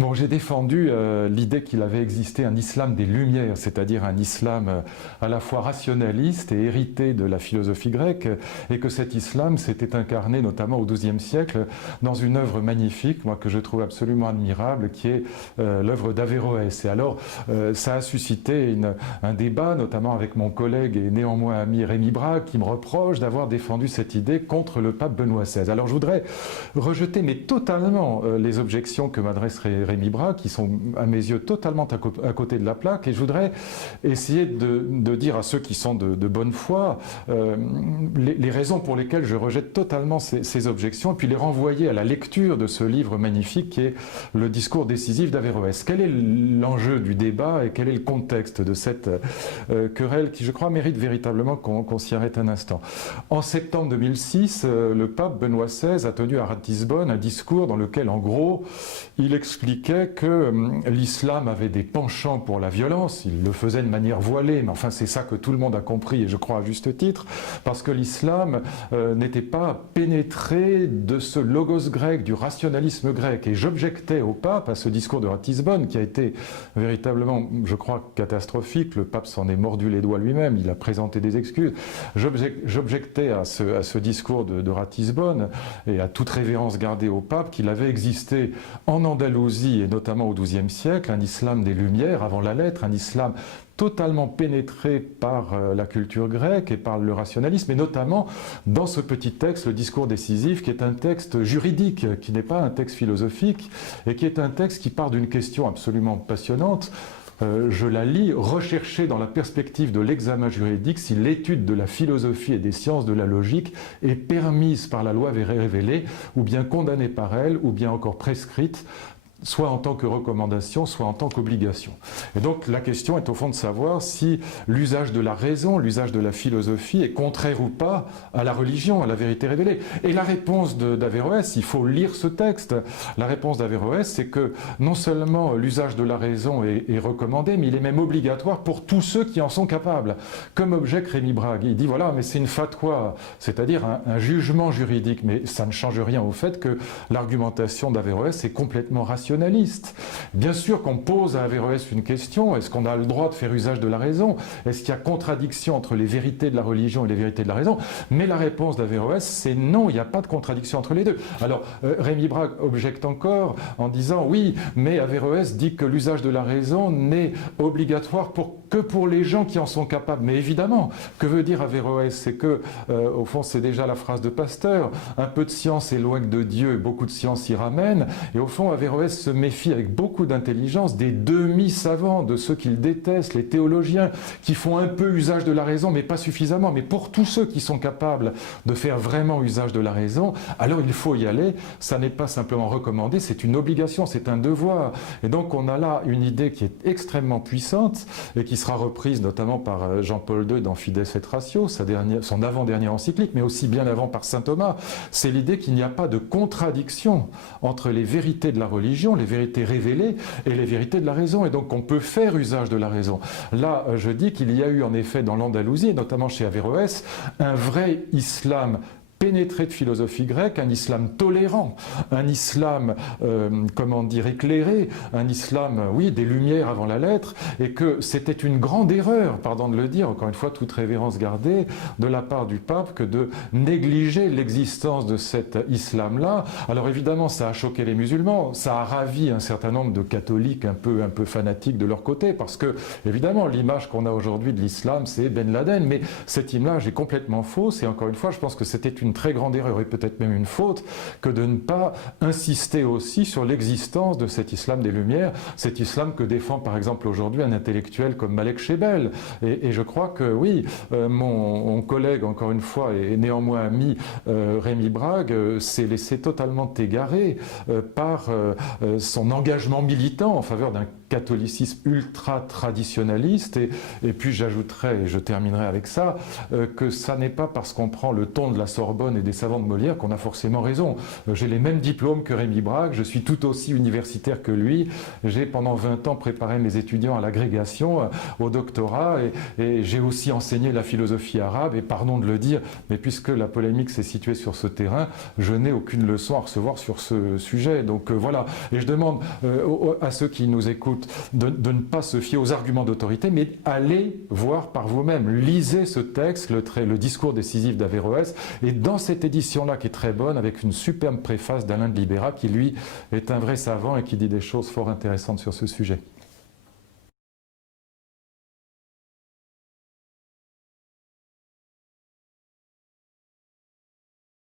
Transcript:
Bon, j'ai défendu l'idée qu'il avait existé un islam des Lumières, c'est-à-dire un islam à la fois rationaliste et hérité de la philosophie grecque, et que cet islam s'était incarné notamment au XIIe siècle dans une œuvre magnifique, moi que je trouve absolument admirable, qui est l'œuvre d'Averroès. Et alors, ça a suscité un débat, notamment avec mon collègue et néanmoins ami Rémi Brague, qui me reproche d'avoir défendu cette idée contre le pape Benoît XVI. Alors, je voudrais rejeter, mais totalement, les objections que m'adresserait Rémi Brague, qui sont à mes yeux totalement à côté de la plaque, et je voudrais essayer de dire à ceux qui sont de bonne foi les raisons pour lesquelles je rejette totalement ces objections, et puis les renvoyer à la lecture de ce livre magnifique qui est Le discours décisif d'Averroès. Quel est l'enjeu du débat et quel est le contexte de cette querelle qui, je crois, mérite véritablement qu'on s'y arrête un instant. En septembre 2006, le pape Benoît XVI a tenu à Ratisbonne un discours dans lequel, en gros, il expliquait que l'islam avait des penchants pour la violence. Il le faisait de manière voilée, mais enfin c'est ça que tout le monde a compris, et je crois à juste titre, parce que l'islam n'était pas pénétré de ce logos grec, du rationalisme grec. Et j'objectais au pape, à ce discours de Ratisbonne, qui a été véritablement, je crois, catastrophique. Le pape s'en est mordu les doigts lui-même, il a présenté des excuses. J'objectais à ce discours de Ratisbonne, et à toute révérence gardée au pape, qu'il avait existé en Andalousie, et notamment au XIIe siècle, un islam des Lumières avant la lettre, un islam totalement pénétré par la culture grecque et par le rationalisme, et notamment dans ce petit texte, le discours décisif, qui est un texte juridique, qui n'est pas un texte philosophique, et qui est un texte qui part d'une question absolument passionnante. Je la lis: rechercher dans la perspective de l'examen juridique si l'étude de la philosophie et des sciences de la logique est permise par la loi révélée, ou bien condamnée par elle, ou bien encore prescrite, soit en tant que recommandation, soit en tant qu'obligation. Et donc la question est au fond de savoir si l'usage de la raison, l'usage de la philosophie est contraire ou pas à la religion, à la vérité révélée. Et la réponse d'Averroès, il faut lire ce texte, la réponse d'Averroès, c'est que non seulement l'usage de la raison est recommandé, mais il est même obligatoire pour tous ceux qui en sont capables. Comme objecte Rémi Brague, il dit voilà, mais c'est une fatwa, c'est-à-dire un jugement juridique, mais ça ne change rien au fait que l'argumentation d'Averroès est complètement rationnelle. Bien sûr qu'on pose à Averroès une question: est-ce qu'on a le droit de faire usage de la raison? Est-ce qu'il y a contradiction entre les vérités de la religion et les vérités de la raison? Mais la réponse d'Averroès, c'est non, il n'y a pas de contradiction entre les deux. Alors Rémi Brague objecte encore en disant oui, mais Averroès dit que l'usage de la raison n'est obligatoire que pour les gens qui en sont capables. Mais évidemment, que veut dire Averroès? C'est que, au fond, c'est déjà la phrase de Pasteur: un peu de science éloigne de Dieu et beaucoup de science y ramène. Et au fond, Averroès se méfie avec beaucoup d'intelligence des demi-savants, de ceux qu'il déteste, les théologiens, qui font un peu usage de la raison, mais pas suffisamment. Mais pour tous ceux qui sont capables de faire vraiment usage de la raison, alors il faut y aller. Ça n'est pas simplement recommandé, c'est une obligation, c'est un devoir. Et donc on a là une idée qui est extrêmement puissante, et qui sera reprise notamment par Jean-Paul II dans Fides et Ratio, son avant-dernière encyclique, mais aussi bien avant par saint Thomas. C'est l'idée qu'il n'y a pas de contradiction entre les vérités de la religion, les vérités révélées, et les vérités de la raison, et donc on peut faire usage de la raison. Là, je dis qu'il y a eu en effet dans l'Andalousie, et notamment chez Averroès, un vrai islam pénétré de philosophie grecque, un islam tolérant, un islam, comment dire, éclairé, un islam, oui, des Lumières avant la lettre, et que c'était une grande erreur, pardon de le dire, encore une fois, toute révérence gardée, de la part du pape, que de négliger l'existence de cet islam-là. Alors évidemment, ça a choqué les musulmans, ça a ravi un certain nombre de catholiques un peu fanatiques de leur côté, parce que, évidemment, l'image qu'on a aujourd'hui de l'islam, c'est Ben Laden, mais cette image est complètement fausse, et encore une fois, je pense que c'était une très grande erreur, et peut-être même une faute, que de ne pas insister aussi sur l'existence de cet islam des Lumières, cet islam que défend par exemple aujourd'hui un intellectuel comme Malek Chebel. Et je crois que oui, mon collègue, encore une fois, et néanmoins ami, Rémi Brague, s'est laissé totalement égarer par son engagement militant en faveur d'un catholicisme ultra-traditionnaliste, et puis j'ajouterai, et je terminerai avec ça, que ça n'est pas parce qu'on prend le ton de la Sorbonne Sorbonne et des savants de Molière qu'on a forcément raison. J'ai les mêmes diplômes que Rémi Braque, je suis tout aussi universitaire que lui. J'ai pendant 20 ans préparé mes étudiants à l'agrégation, au doctorat, et j'ai aussi enseigné la philosophie arabe. Et pardon de le dire, mais puisque la polémique s'est située sur ce terrain, je n'ai aucune leçon à recevoir sur ce sujet. Donc voilà. Et je demande à ceux qui nous écoutent de ne pas se fier aux arguments d'autorité, mais allez voir par vous-même. Lisez ce texte, le discours décisif d'Averroès, et dans cette édition-là qui est très bonne, avec une superbe préface d'Alain de Libéra, qui lui est un vrai savant et qui dit des choses fort intéressantes sur ce sujet.